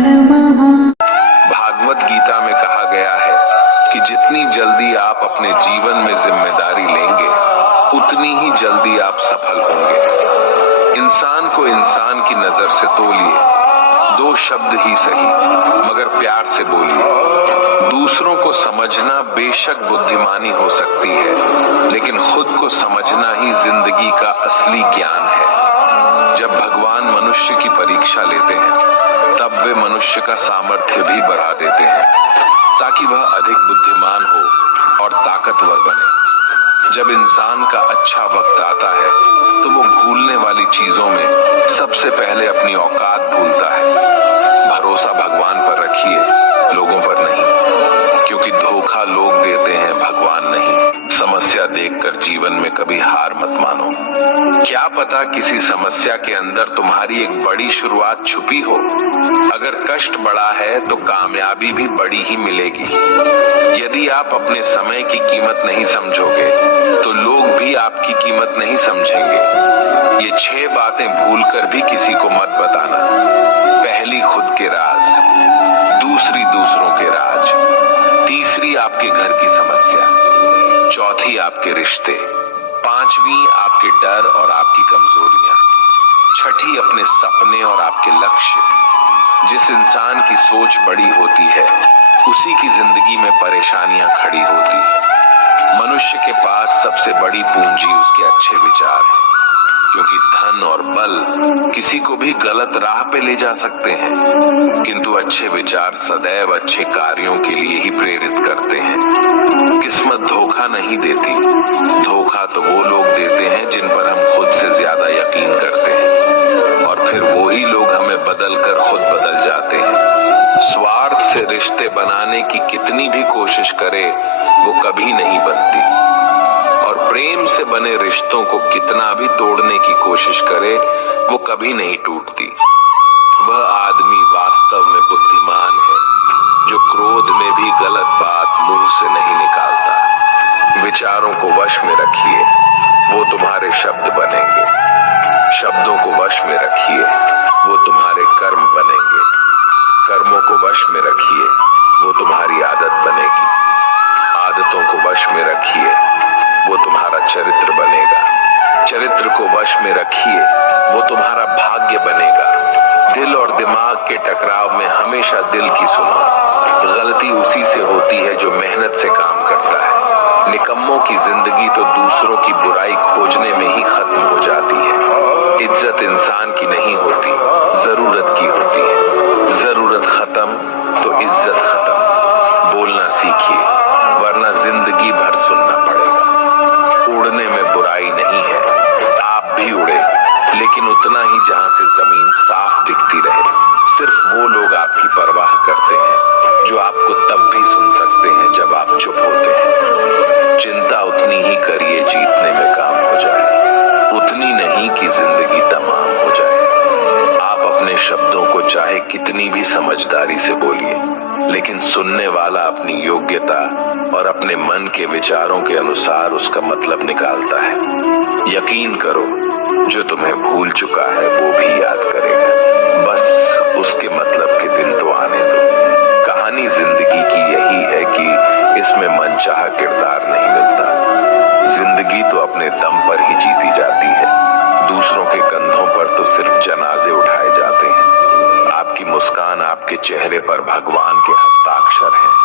नमः। भागवत गीता में कहा गया है कि जितनी जल्दी आप अपने जीवन में जिम्मेदारी लेंगे उतनी ही जल्दी आप सफल होंगे। इंसान को इंसान की नजर से तोलिए, 2 शब्द ही सही मगर प्यार से बोलिए। दूसरों को समझना बेशक बुद्धिमानी हो सकती है, लेकिन खुद को समझना ही जिंदगी का असली ज्ञान है। जब भगवान मनुष्य की परीक्षा लेते हैं तब वे मनुष्य का सामर्थ्य भी बढ़ा देते हैं ताकि वह अधिक बुद्धिमान हो और ताकतवर बने। जब इंसान का अच्छा वक्त आता है तो वो भूलने वाली चीजों में सबसे पहले अपनी औकात भूलता है। भरोसा भगवान पर रखिए, लोगों पर नहीं, क्योंकि धोखा लोग देते हैं, भगवान नहीं। समस्या देखकर जीवन में कभी हार मत मानो। क्या पता किसी समस्या के अंदर तुम्हारी एक बड़ी शुरुआत छुपी हो। अगर कष्ट बड़ा है तो कामयाबी भी बड़ी ही मिलेगी। यदि आप अपने समय की कीमत नहीं समझोगे तो लोग भी आपकी कीमत नहीं समझेंगे। ये 6 बातें भूलकर भी किसी को मत बताना। पहली, खुद के राज। दूसरी, दूसरों के राज। तीसरी, आपके घर की समस्या। चौथी, आपके रिश्ते। पांचवी, आपके डर और आपकी कमजोरियां। छठी, अपने सपने और आपके लक्ष्य। जिस इंसान की सोच बड़ी होती है उसी की जिंदगी में परेशानियां खड़ी होती है। मनुष्य के पास सबसे बड़ी पूंजी उसके अच्छे विचार है, क्योंकि धन और बल किसी को भी गलत राह पे ले जा सकते हैं, किंतु अच्छे विचार सदैव अच्छे कार्यों के लिए ही प्रेरित करते हैं। किस्मत धोखा नहीं देती, धोखा तो वो लोग देते हैं जिन पर हम खुद से ज्यादा यकीन करते हैं, और फिर वही लोग हमें बदल कर खुद बदल जाते हैं। स्वार्थ से रिश्ते बनाने की कितनी भी कोशिश करे वो कभी नहीं बनती, और प्रेम से बने रिश्तों को कितना भी तोड़ने की कोशिश करे वो कभी नहीं टूटती। वह आदमी वास्तव में बुद्धिमान है जो क्रोध में भी गलत बात मुंह से नहीं निकालता। विचारों को वश में रखिए, वो तुम्हारे शब्द बनेंगे। शब्दों को वश में रखिए, वो तुम्हारे कर्म बनेंगे। कर्मों को वश में रखिए, वो तुम्हारी आदत बनेगी। आदतों को वश में रखिए, वो तुम्हारा चरित्र बनेगा। चरित्र को वश में रखिए, वो तुम्हारा भाग्य बनेगा। दिल और दिमाग के टकराव में हमेशा दिल की सुनो। गलती उसी से होती है जो मेहनत से काम करता है। निकम्मों की जिंदगी तो दूसरों की बुराई खोजने में ही खत्म हो जाती है। इज्जत इंसान की नहीं होती, जरूरत की होती है। जरूरत खत्म तो इज्जत खत्म। बोलना सीखिए, वरना जिंदगी भर सुनना पड़ेगा। उड़ने में बुराई नहीं है, आप भी उड़े, लेकिन उतना ही जहां से जमीन साफ दिखती रहे। सिर्फ वो लोग आपकी परवाह करते हैं जो आपको तब भी सुन सकते हैं जब आप चुप होते हैं। चिंता उतनी ही करिए जीतने में काम हो जाए, उतनी नहीं कि जिंदगी तमाम हो जाए। आप अपने शब्दों को चाहे कितनी भी समझदारी से बोलिए, लेकिन सुनने वाला अपनी योग्यता और अपने मन के विचारों के अनुसार उसका मतलब निकालता है। यकीन करो, जो तुम्हें भूल चुका है वो भी याद करेगा। बस उसके मतलब के दिन तो आने दो। कहानी जिंदगी की यही है कि इसमें मनचाहा किरदार नहीं मिलता। जिंदगी तो अपने दम पर ही जीती जाती है। दूसरों के कंधों पर तो सिर्फ जनाजे उठाए जाते हैं। आपकी मुस्कान आपके चेहरे पर भगवान के हस्ताक्षर हैं।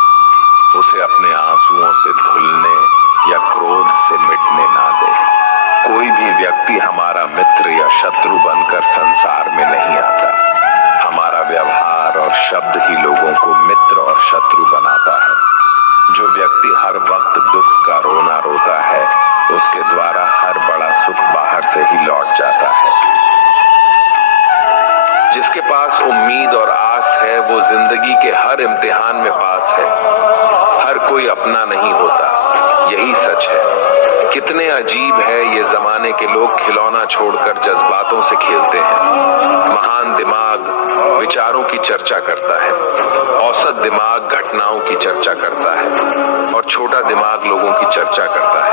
उसे अपने आंसुओं से धुलने या क्रोध से मिटने ना दे। कोई भी व्यक्ति हमारा मित्र या शत्रु बनकर संसार में नहीं आता। हमारा व्यवहार और शब्द ही लोगों को मित्र और शत्रु बनाता है। जो व्यक्ति हर वक्त दुख का रोना रोता है उसके द्वारा हर बड़ा सुख बाहर से ही लौट जाता है। जिसके पास उम्मीद और आस है वो जिंदगी के हर इम्तिहान में पास है। हर कोई अपना नहीं होता, यही सच है। कितने अजीब है ये जमाने के लोग खिलौना छोड़कर जज्बातों से खेलते हैं। महान दिमाग विचारों की चर्चा करता है, औसत दिमाग घटनाओं की चर्चा करता है, और छोटा दिमाग लोगों की चर्चा करता है।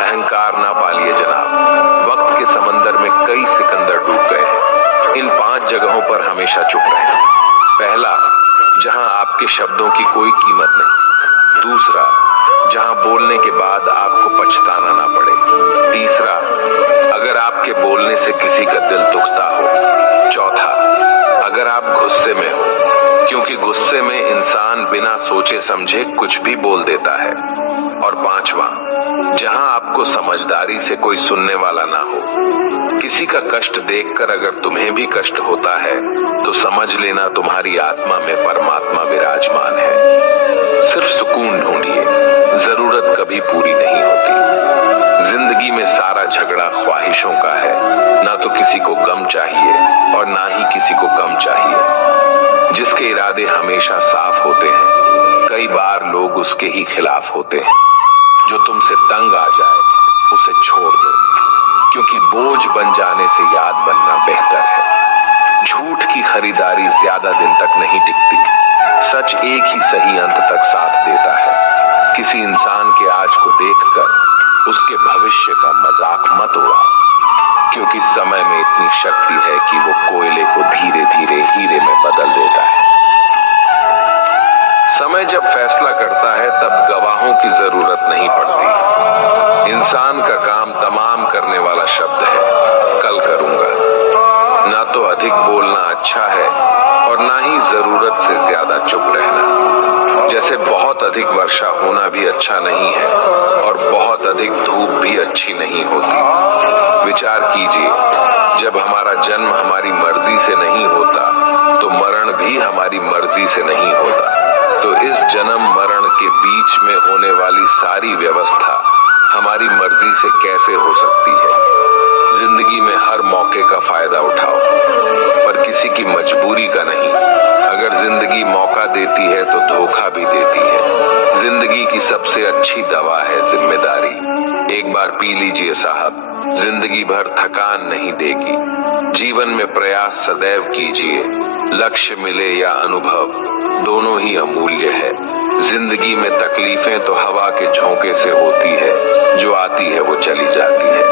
अहंकार ना पालिए जनाब, वक्त के समंदर में कई सिकंदर डूब गए हैं। इन 5 जगहों पर हमेशा चुप रहें। पहला, जहां आपके शब्दों की कोई कीमत नहीं। दूसरा, जहां बोलने के बाद आपको पछताना ना पड़े। तीसरा, अगर आपके बोलने से किसी का दिल दुखता हो। चौथा, अगर आप गुस्से में हो, क्योंकि गुस्से में इंसान बिना सोचे समझे कुछ भी बोल देता है। और पांचवा, जहां आपको समझदारी से कोई सुनने वाला ना हो। किसी का कष्ट देखकर अगर तुम्हें भी कष्ट होता है तो समझ लेना तुम्हारी आत्मा में परमात्मा विराजमान है। सिर्फ सुकून ढूंढिए, जरूरत कभी पूरी नहीं होती। जिंदगी में सारा झगड़ा ख्वाहिशों का है। ना तो किसी को गम चाहिए और ना ही किसी को गम चाहिए। जिसके इरादे हमेशा साफ होते हैं, कई बार लोग उसके ही खिलाफ होते हैं। जो तुमसे तंग आ जाए उसे छोड़ दो, क्योंकि बोझ बन जाने से याद बनना बेहतर है। झूठ की खरीदारी ज्यादा दिन तक नहीं टिकती। सच एक ही सही अंत तक साथ देता है। किसी इंसान के आज को देखकर उसके भविष्य का मजाक मत उड़ाओ, क्योंकि समय में इतनी शक्ति है कि वो कोयले को धीरे धीरे हीरे में बदल देता है। समय जब फैसला करता है तब गवाहों की जरूरत नहीं पड़ती। इंसान का काम तमाम करने वाला शब्द है, कल करूंगा। ना तो अधिक बोलना अच्छा है और ना ही जरूरत से ज्यादा चुप रहना। जैसे बहुत अधिक वर्षा होना भी अच्छा नहीं है और बहुत अधिक धूप भी अच्छी नहीं होती। विचार कीजिए, जब हमारा जन्म हमारी मर्जी से नहीं होता तो मरण भी हमारी मर्जी से नहीं होता। तो इस जन्म मरण के बीच में होने वाली सारी व्यवस्था हमारी मर्जी से कैसे हो सकती है? जिंदगी में हर मौके का फायदा उठाओ, पर किसी की मजबूरी का नहीं। अगर जिंदगी मौका देती है तो धोखा भी देती है। जिंदगी की सबसे अच्छी दवा है जिम्मेदारी। एक बार पी लीजिए साहब, जिंदगी भर थकान नहीं देगी। जीवन में प्रयास सदैव कीजिए। लक्ष्य मिले या अनुभव, दोनों ही अमूल्य है। जिंदगी में तकलीफें तो हवा के झोंके से होती है, जो आती है वो चली जाती है।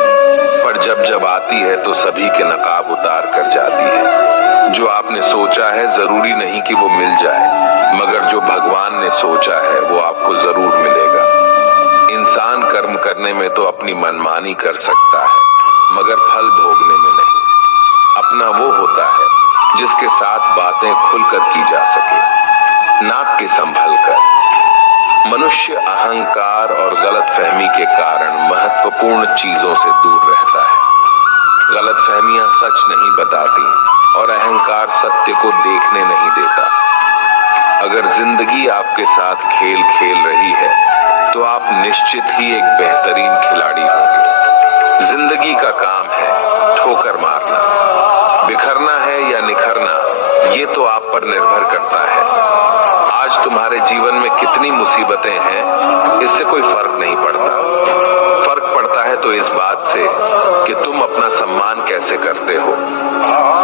पर जब जब आती है तो सभी के नकाब उतार कर जाती है। जो आपने सोचा है जरूरी नहीं कि वो मिल जाए, मगर जो भगवान ने सोचा है वो आपको जरूर मिलेगा। इंसान कर्म करने में तो अपनी मनमानी कर सकता है, मगर फल भोगने में नहीं। अपना वो होता है जिसके साथ बातें खुलकर की जा सके, नाक के संभल कर। मनुष्य अहंकार और गलतफहमी के कारण महत्वपूर्ण चीजों से दूर रहता है। गलतफहमियां सच नहीं बताती और अहंकार सत्य को देखने नहीं देता। अगर जिंदगी आपके साथ खेल खेल रही है तो आप निश्चित ही एक बेहतरीन खिलाड़ी होंगे। जिंदगी का काम है ठोकर मारना। बिखरना है या निखरना, ये तो आप पर निर्भर करता है। आज तुम्हारे जीवन में कितनी मुसीबतें हैं, इससे कोई फर्क नहीं पड़ता। फर्क पड़ता है तो इस बात से कि तुम अपना सम्मान कैसे करते हो।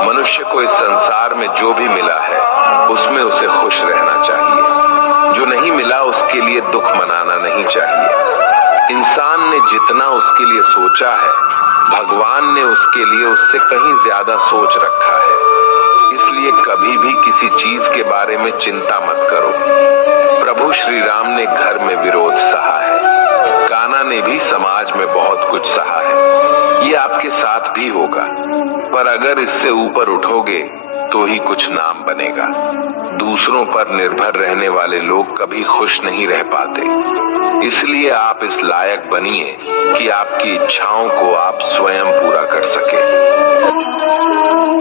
मनुष्य को इस संसार में जो भी मिला है उसमें उसे खुश रहना चाहिए। जो नहीं मिला उसके लिए दुख मनाना नहीं चाहिए। इंसान ने जितना उसके लिए सोचा है, भगवान ने उसके लिए उससे कहीं ज्यादा सोच रखा है। इसलिए कभी भी किसी चीज के बारे में चिंता मत करो। प्रभु श्री राम ने घर में विरोध सहा है, कान्हा ने भी समाज में बहुत कुछ सहा है। ये आपके साथ भी होगा, पर अगर इससे ऊपर उठोगे तो ही कुछ नाम बनेगा। दूसरों पर निर्भर रहने वाले लोग कभी खुश नहीं रह पाते। इसलिए आप इस लायक बनिए कि आपकी इच्छाओं को आप स्वयं पूरा कर सके।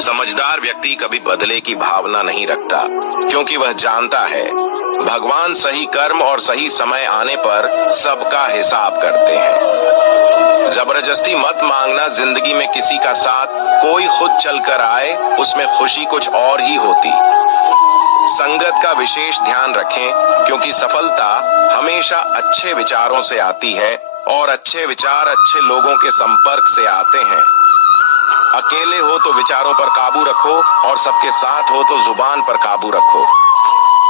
समझदार व्यक्ति कभी बदले की भावना नहीं रखता, क्योंकि वह जानता है भगवान सही कर्म और सही समय आने पर सबका हिसाब करते हैं। जबरदस्ती मत मांगना जिंदगी में किसी का साथ। कोई खुद चलकर आए उसमें खुशी कुछ और ही होती। संगत का विशेष ध्यान रखें, क्योंकि सफलता हमेशा अच्छे विचारों से आती है और अच्छे विचार अच्छे लोगों के संपर्क से आते हैं। अकेले हो तो विचारों पर काबू रखो और सबके साथ हो तो जुबान पर काबू रखो।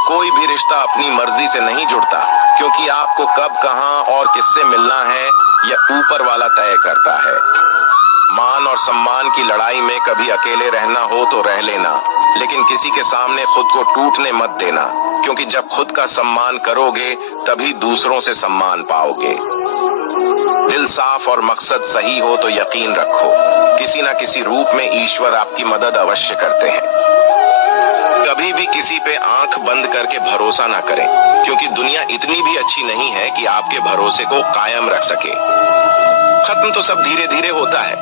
कोई भी रिश्ता अपनी मर्जी से नहीं जुड़ता, क्योंकि आपको कब, कहां और किससे मिलना है यह ऊपर वाला तय करता है। मान और सम्मान की लड़ाई में कभी अकेले रहना हो तो रह लेना, लेकिन किसी के सामने खुद को टूटने मत देना, क्योंकि जब खुद का सम्मान करोगे तभी दूसरों से सम्मान पाओगे। दिल साफ और मकसद सही हो तो यकीन रखो, किसी न किसी रूप में ईश्वर आपकी मदद अवश्य करते हैं। कभी भी किसी पे आंख बंद करके भरोसा ना करें, क्योंकि दुनिया इतनी भी अच्छी नहीं है कि आपके भरोसे को कायम रख सके। खत्म तो सब धीरे धीरे होता है,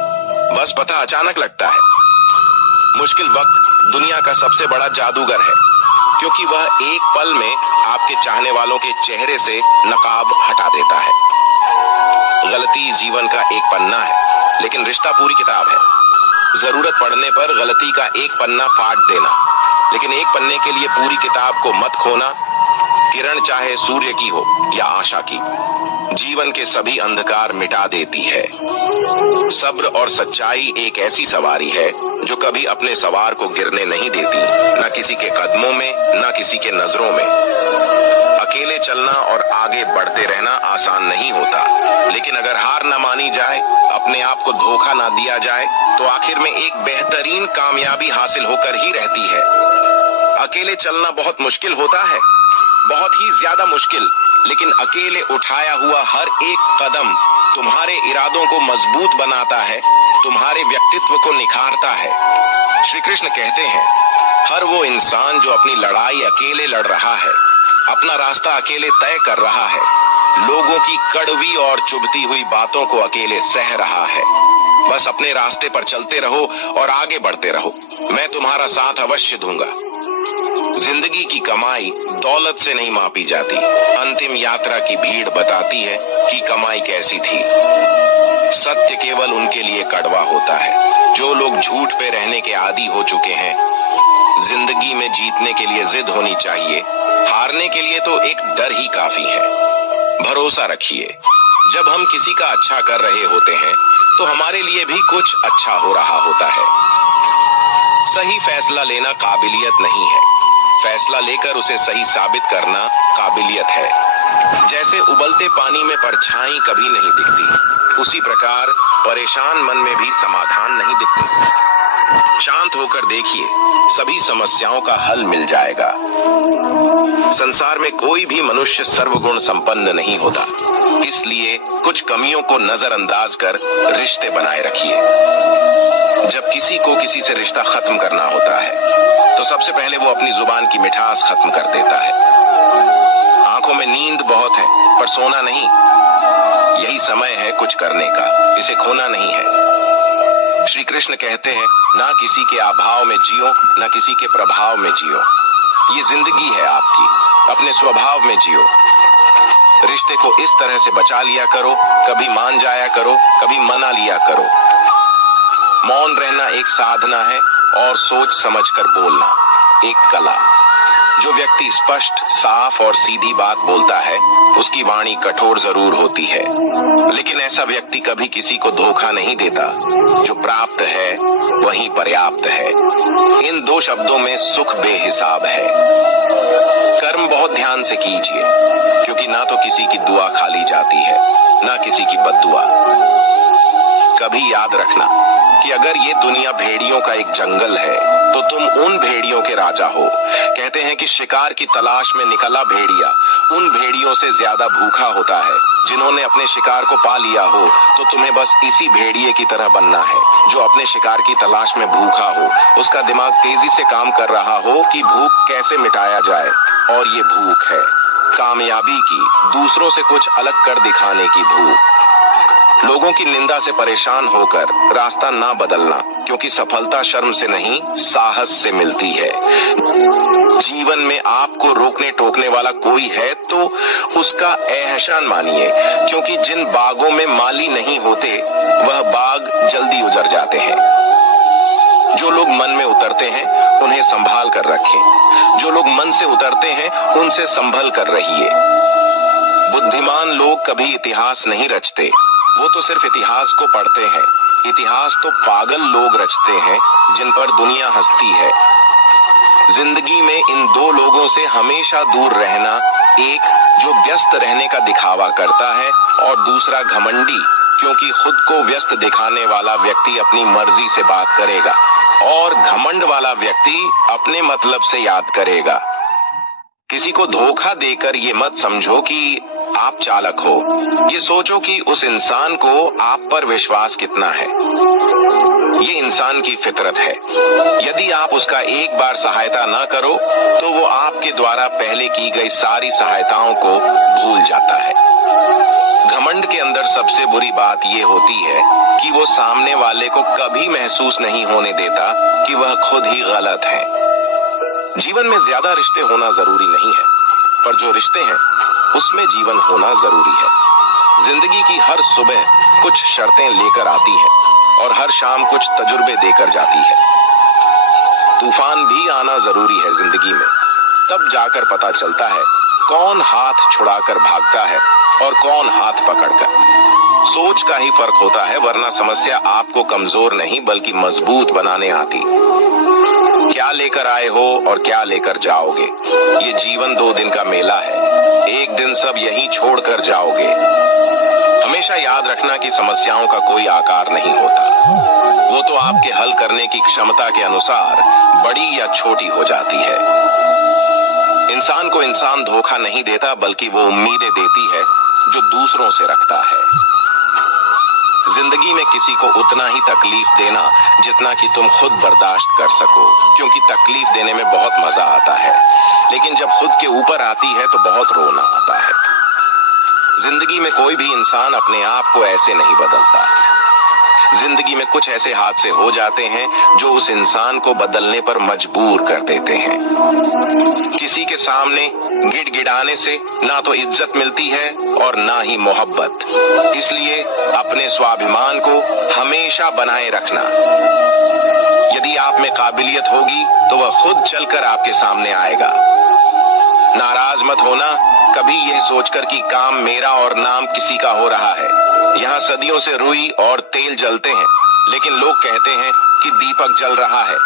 बस पता अचानक लगता है। मुश्किल वक्त दुनिया का सबसे बड़ा जादूगर है, क्योंकि वह एक पल में आपके चाहने वालों के चेहरे से नकाब हटा देता है। गलती जीवन का एक पन्ना है, लेकिन रिश्ता पूरी किताब है। जरूरत पड़ने पर गलती का एक पन्ना फाड़ देना, लेकिन एक पन्ने के लिए पूरी किताब को मत खोना। किरण चाहे सूर्य की हो या आशा की, जीवन के सभी अंधकार मिटा देती है। सब्र और सच्चाई एक ऐसी सवारी है जो कभी अपने सवार को गिरने नहीं देती, न किसी के कदमों में, न किसी के नजरों में। अकेले चलना और आगे बढ़ते रहना आसान नहीं होता, लेकिन अगर हार न मानी जाए, अपने आप को धोखा ना दिया जाए, तो आखिर में एक बेहतरीन कामयाबी हासिल होकर ही रहती है। अकेले चलना बहुत मुश्किल होता है, बहुत ही ज्यादा मुश्किल, लेकिन अकेले उठाया हुआ हर एक कदम तुम्हारे इरादों को मजबूत बनाता है, तुम्हारे व्यक्तित्व को निखारता है। श्री कृष्ण कहते हैं, हर वो इंसान जो अपनी लड़ाई अकेले लड़ रहा है, अपना रास्ता अकेले तय कर रहा है, लोगों की कड़वी और चुभती हुई बातों को अकेले सह रहा है। बस अपने रास्ते पर चलते रहो और आगे बढ़ते रहो, मैं तुम्हारा साथ अवश्य दूंगा। जिंदगी की कमाई दौलत से नहीं मापी जाती, अंतिम यात्रा की भीड़ बताती है कि कमाई कैसी थी। सत्य केवल उनके लिए कड़वा होता है जो लोग झूठ पे रहने के आदी हो चुके हैं। जिंदगी में जीतने के लिए जिद होनी चाहिए, हारने के लिए तो एक डर ही काफी है। भरोसा रखिए, जब हम किसी का अच्छा कर रहे होते हैं तो हमारे लिए भी कुछ अच्छा हो रहा होता है। सही फैसला लेना काबिलियत नहीं है, फैसला लेकर उसे सही साबित करना काबिलियत है। जैसे उबलते पानी में परछाई कभी नहीं दिखती, उसी प्रकार परेशान मन में भी समाधान नहीं दिखते। शांत होकर देखिए, सभी समस्याओं का हल मिल जाएगा। संसार में कोई भी मनुष्य सर्वगुण संपन्न नहीं होता, इसलिए कुछ कमियों को नजरअंदाज कर रिश्ते बनाए रखिए। जब किसी को किसी से रिश्ता खत्म करना होता है तो सबसे पहले वो अपनी जुबान की मिठास खत्म कर देता है। आंखों में नींद बहुत है पर सोना नहीं। यही समय है कुछ करने का, इसे खोना नहीं है। श्री कृष्ण कहते हैं, ना किसी के अभाव में जियो, ना किसी के प्रभाव में जियो। ये जिंदगी है आपकी, अपने स्वभाव में जियो। रिश्ते को इस तरह से बचा लिया करो, कभी मान जाया करो, कभी मना लिया करो। मौन रहना एक साधना है और सोच समझकर बोलना एक कला। जो व्यक्ति स्पष्ट, साफ और सीधी बात बोलता है, उसकी वाणी कठोर जरूर होती है, लेकिन ऐसा व्यक्ति कभी किसी को धोखा नहीं देता। जो प्राप्त है वही पर्याप्त है। इन दो शब्दों में सुख बेहिसाब है। कर्म बहुत ध्यान से कीजिए, क्योंकि ना तो किसी की दुआ खाली जाती है, ना किसी की बद्दुआ। कभी याद रखना कि अगर ये दुनिया भेड़ियों का एक जंगल है तो तुम उन भेड़ियों के राजा हो। कहते हैं कि शिकार की तलाश में निकला भेड़िया उन भेड़ियों से ज्यादा भूखा होता है जिन्होंने अपने शिकार को पा लिया हो। तो तुम्हें बस इसी भेड़िए की तरह बनना है जो अपने शिकार की तलाश में भूखा हो। उसका दिमाग तेजी से काम कर रहा हो कि भूख कैसे मिटाया जाए, और ये भूख है कामयाबी की, दूसरों से कुछ अलग कर दिखाने की भूख। लोगों की निंदा से परेशान होकर रास्ता ना बदलना, क्योंकि सफलता शर्म से नहीं साहस से मिलती है। जीवन में आपको रोकने टोकने वाला कोई है तो उसका एहसान मानिए, क्योंकि जिन बागों में माली नहीं होते वह बाग जल्दी उजड़ जाते हैं। जो लोग मन में उतरते हैं उन्हें संभाल कर रखें, जो लोग मन से उतरते हैं उनसे संभल कर रहिए। बुद्धिमान लोग कभी इतिहास नहीं रचते, वो तो सिर्फ इतिहास को पढ़ते हैं। इतिहास तो पागल लोग रचते हैं जिन पर दुनिया हंसती है। जिंदगी में इन दो लोगों से हमेशा दूर रहना, एक जो व्यस्त रहने का दिखावा करता है और दूसरा घमंडी क्योंकि खुद को व्यस्त दिखाने वाला व्यक्ति अपनी मर्जी से बात करेगा और घमंड वाला व्यक्ति अपने मतलब से याद करेगा। किसी को धोखा देकर ये मत समझो कि आप चालाक हो, ये सोचो कि उस इंसान को आप पर विश्वास कितना है। ये इंसान की फितरत है। यदि आप उसका एक बार सहायता न करो तो वो आपके द्वारा पहले की गई सारी सहायताओं को भूल जाता है। घमंड के अंदर सबसे बुरी बात ये होती है कि वो सामने वाले को कभी महसूस नहीं होने देता कि वह खुद ही गलत है। जीवन में ज्यादा रिश्ते होना जरूरी नहीं है, पर जो रिश्ते हैं उसमें जीवन होना जरूरी है। जिंदगी की हर सुबह कुछ शर्तें लेकर आती है और हर शाम कुछ तजुर्बे देकर जाती है। तूफान भी आना जरूरी है जिंदगी में, तब जाकर पता चलता है कौन हाथ छुड़ाकर भागता है और कौन हाथ पकड़कर। सोच का ही फर्क होता है, वरना समस्या आपको कमजोर नहीं बल्कि मजबूत बनाने आती। क्या लेकर आए हो और क्या लेकर जाओगे, ये जीवन 2 दिन का मेला है। एक दिन सब यहीं छोड़कर जाओगे। हमेशा याद रखना कि समस्याओं का कोई आकार नहीं होता, वो तो आपके हल करने की क्षमता के अनुसार बड़ी या छोटी हो जाती है। इंसान को इंसान धोखा नहीं देता बल्कि वो उम्मीदें देती है जो दूसरों से रखता है। जिंदगी में किसी को उतना ही तकलीफ देना जितना कि तुम खुद बर्दाश्त कर सको, क्योंकि तकलीफ देने में बहुत मजा आता है, लेकिन जब खुद के ऊपर आती है तो बहुत रोना आता है। जिंदगी में कोई भी इंसान अपने आप को ऐसे नहीं बदलता। जिंदगी में कुछ ऐसे हादसे हो जाते हैं जो उस इंसान को बदलने पर मजबूर कर देते हैं। किसी के सामने गिड़गिड़ाने से ना तो इज्जत मिलती है और ना ही मोहब्बत। इसलिए अपने स्वाभिमान को हमेशा बनाए रखना। यदि आप में काबिलियत होगी तो वह खुद चलकर आपके सामने आएगा। नाराज मत होना कभी यह सोचकर कि काम मेरा और नाम किसी का हो रहा है। यहाँ सदियों से रुई और तेल जलते हैं, लेकिन लोग कहते हैं कि दीपक जल रहा है।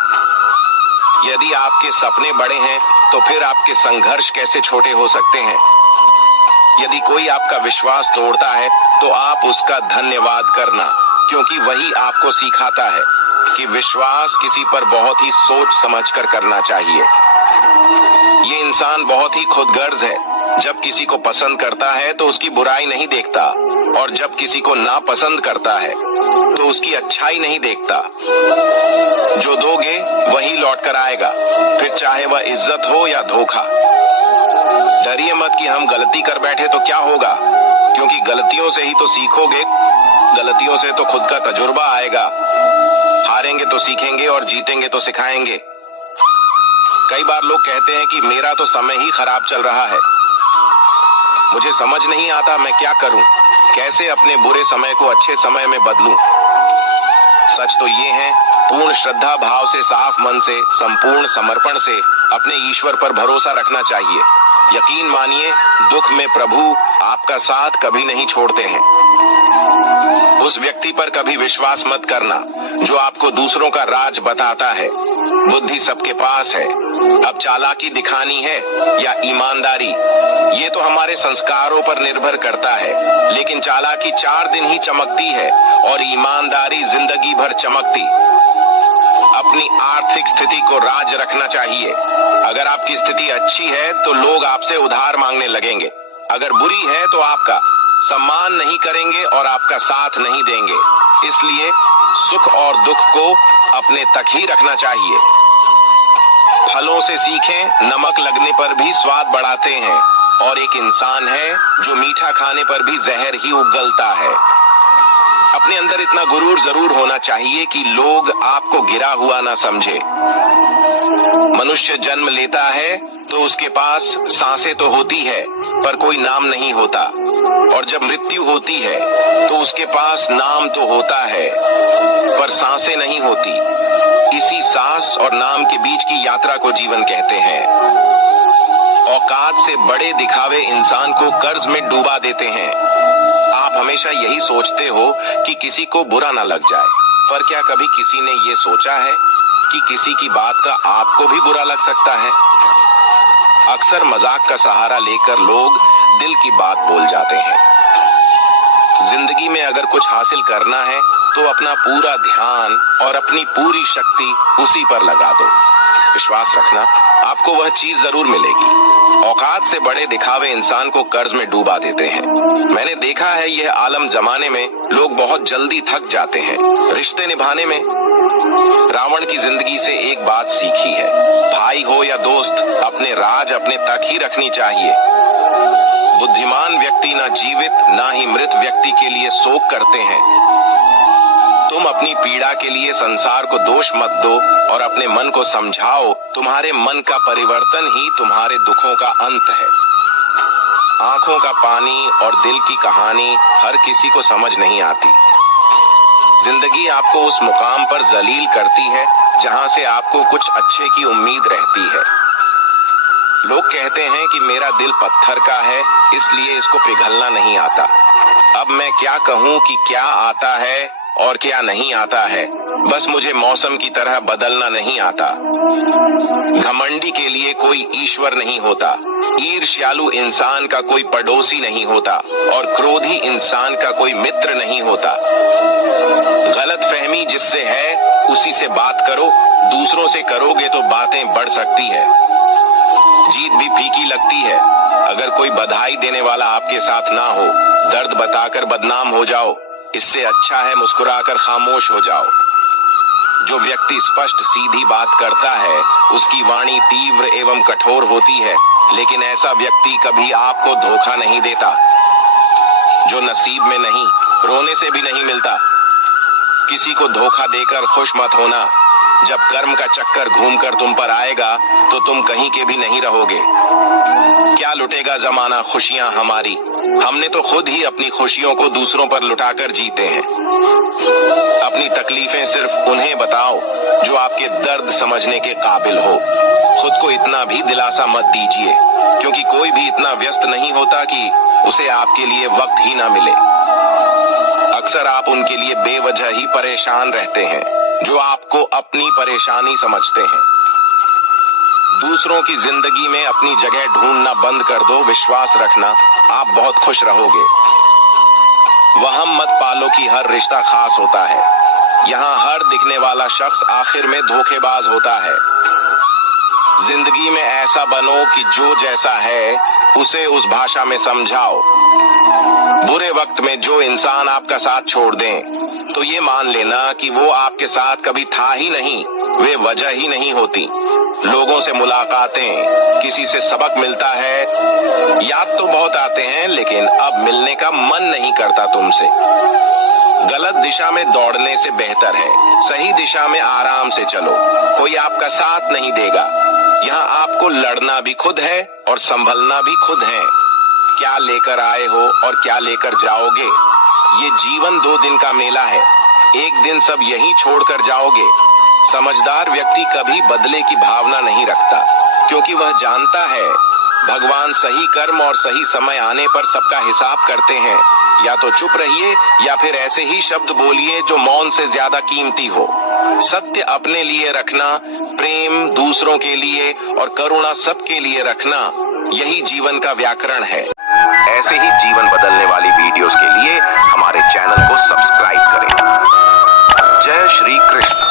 यदि आपके सपने बड़े हैं तो फिर आपके संघर्ष कैसे छोटे हो सकते हैं। यदि कोई आपका विश्वास तोड़ता है तो आप उसका धन्यवाद करना, क्योंकि वही आपको सिखाता है कि विश्वास किसी पर बहुत ही सोच समझकर करना चाहिए। ये इंसान बहुत ही खुदगर्ज है। जब किसी को पसंद करता है तो उसकी बुराई नहीं देखता, और जब किसी को नापसंद करता है तो उसकी अच्छाई नहीं देखता। जो दोगे वही लौट कर आएगा, फिर चाहे वह इज्जत हो या धोखा। डरिए मत कि हम गलती कर बैठे तो क्या होगा, क्योंकि गलतियों से ही तो सीखोगे। गलतियों से तो खुद का तजुर्बा आएगा। हारेंगे तो सीखेंगे और जीतेंगे तो सिखाएंगे। कई बार लोग कहते हैं कि मेरा तो समय ही खराब चल रहा है, मुझे समझ नहीं आता मैं क्या करूं, कैसे अपने बुरे समय को अच्छे समय में बदलूं। सच तो ये है, पूर्ण श्रद्धा भाव से, साफ मन से, संपूर्ण समर्पण से अपने ईश्वर पर भरोसा रखना चाहिए। यकीन मानिए, दुख में प्रभु आपका साथ कभी नहीं छोड़ते हैं। उस व्यक्ति पर कभी विश्वास मत करना जो आपको दूसरों का राज बताता है। बुद्धि सबके पास है, अब चालाकी दिखानी है या ईमानदारी, ये तो हमारे संस्कारों पर निर्भर करता है। लेकिन चालाकी 4 दिन ही चमकती है और ईमानदारी जिंदगी भर चमकती। अपनी आर्थिक स्थिति को राज रखना चाहिए। अगर आपकी स्थिति अच्छी है तो लोग आपसे उधार मांगने लगेंगे, अगर बुरी है तो आपका सम्मान नहीं करेंगे और आपका साथ नहीं देंगे। इसलिए सुख और दुख को अपने तक ही रखना चाहिए। फलों से सीखें, नमक लगने पर भी स्वाद बढ़ाते हैं, और एक इंसान है जो मीठा खाने पर भी जहर ही उगलता है। अपने अंदर इतना गुरूर जरूर होना चाहिए कि लोग आपको गिरा हुआ ना समझे। मनुष्य जन्म लेता है तो उसके पास सांसें तो होती है पर कोई नाम नहीं होता, और जब मृत्यु होती है तो उसके पास नाम तो होता है पर सांसें नहीं होती। इसी सांस और नाम के बीच की यात्रा को जीवन कहते हैं। औकात से बड़े दिखावे इंसान को कर्ज में डूबा देते हैं। आप हमेशा यही सोचते हो कि किसी को बुरा ना लग जाए, पर क्या कभी किसी ने ये सोचा है कि किसी की बात का आपको भी बुरा लग सकता है? अक्सर मजाक का सहारा लेकर लोग दिल की बात बोल जाते हैं। जिंदगी में अगर कुछ हासिल करना है तो अपना पूरा ध्यान और अपनी पूरी शक्ति उसी पर लगा दो। विश्वास रखना, आपको वह चीज जरूर मिलेगी। औकात से बड़े दिखावे इंसान को कर्ज में डूबा देते हैं। मैंने देखा है यह आलम जमाने में लोग बहुत जल्दी थक जाते हैं। रिश्ते निभाने में रावण की जिंदगी से एक बात सीखी है, भाई हो या दोस्त, अपने राज अपने तक ही रखनी चाहिए। बुद्धिमान व्यक्ति ना जीवित ना ही मृत व्यक्ति के लिए शोक करते हैं। तुम अपनी पीड़ा के लिए संसार को दोष मत दो और अपने मन को समझाओ, तुम्हारे मन का परिवर्तन ही तुम्हारे दुखों का अंत है। आंखों का पानी और दिल की कहानी हर किसी को समझ नहीं आती। जिंदगी आपको उस मुकाम पर जलील करती है जहां से आपको कुछ अच्छे की उम्मीद रहती है। लोग कहते हैं कि मेरा दिल पत्थर का है, इसलिए इसको पिघलना नहीं आता। अब मैं क्या कहूं कि क्या आता है और क्या नहीं आता है, बस मुझे मौसम की तरह बदलना नहीं आता। घमंडी के लिए कोई ईश्वर नहीं होता, ईर्ष्यालु इंसान का कोई पड़ोसी नहीं होता और क्रोधी इंसान का कोई मित्र नहीं होता। गलतफहमी जिससे है उसी से बात करो, दूसरों से करोगे तो बातें बढ़ सकती है। जीत भी फीकी लगती है। अगर कोई बधाई देने वाला आपके साथ ना हो, दर्द बताकर बदनाम हो जाओ, इससे अच्छा है मुस्कुराकर खामोश हो जाओ। जो व्यक्ति स्पष्ट सीधी बात करता है उसकी वाणी तीव्र एवं कठोर होती है, लेकिन ऐसा व्यक्ति कभी आपको धोखा नहीं देता। जो नसीब में नहीं, रोने से भी नहीं मिलता। किसी को धोखा देकर खुश मत होना। जब कर्म का चक्कर घूमकर तुम पर आएगा तो तुम कहीं के भी नहीं रहोगे। क्या लुटेगा जमाना खुशियां हमारी, हमने तो खुद ही अपनी खुशियों को दूसरों पर लुटाकर जीते हैं। अपनी तकलीफें सिर्फ उन्हें बताओ जो आपके दर्द समझने के काबिल हो। खुद को इतना भी दिलासा मत दीजिए, क्योंकि कोई भी इतना व्यस्त नहीं होता कि उसे आपके लिए वक्त ही ना मिले। अक्सर आप उनके लिए बेवजह ही परेशान रहते हैं जो आपको अपनी परेशानी समझते हैं। दूसरों की जिंदगी में अपनी जगह ढूंढना बंद कर दो। विश्वास रखना, आप बहुत खुश रहोगे। वहम मत पालो कि हर रिश्ता खास होता है। यहाँ हर दिखने वाला शख्स आखिर में धोखेबाज होता है। जिंदगी में ऐसा बनो कि जो जैसा है उसे उस भाषा में समझाओ। बुरे वक्त में जो इंसान आपका साथ छोड़ दें तो ये मान लेना कि वो आपके साथ कभी था ही नहीं, वे वजह ही नहीं होती। लोगों से मुलाकातें, किसी से सबक मिलता है, याद तो बहुत आते हैं लेकिन अब मिलने का मन नहीं करता तुमसे। गलत दिशा में दौड़ने से बेहतर है सही दिशा में आराम से चलो। कोई आपका साथ नहीं देगा। यहाँ आपको लड़ना भी खुद है और संभलना भी खुद है। क्या लेकर आए हो और क्या लेकर जाओगे, ये जीवन 2 दिन का मेला है। एक दिन सब यहीं छोड़कर जाओगे। समझदार व्यक्ति कभी बदले की भावना नहीं रखता, क्योंकि वह जानता है भगवान सही कर्म और सही समय आने पर सबका हिसाब करते हैं। या तो चुप रहिए या फिर ऐसे ही शब्द बोलिए जो मौन से ज्यादा कीमती हो। सत्य अपने लिए रखना, प्रेम दूसरों के लिए और करुणा सबके लिए रखना, यही जीवन का व्याकरण है। ऐसे ही जीवन बदलने वाली वीडियोस के लिए हमारे चैनल को सब्सक्राइब करें। जय श्री कृष्ण।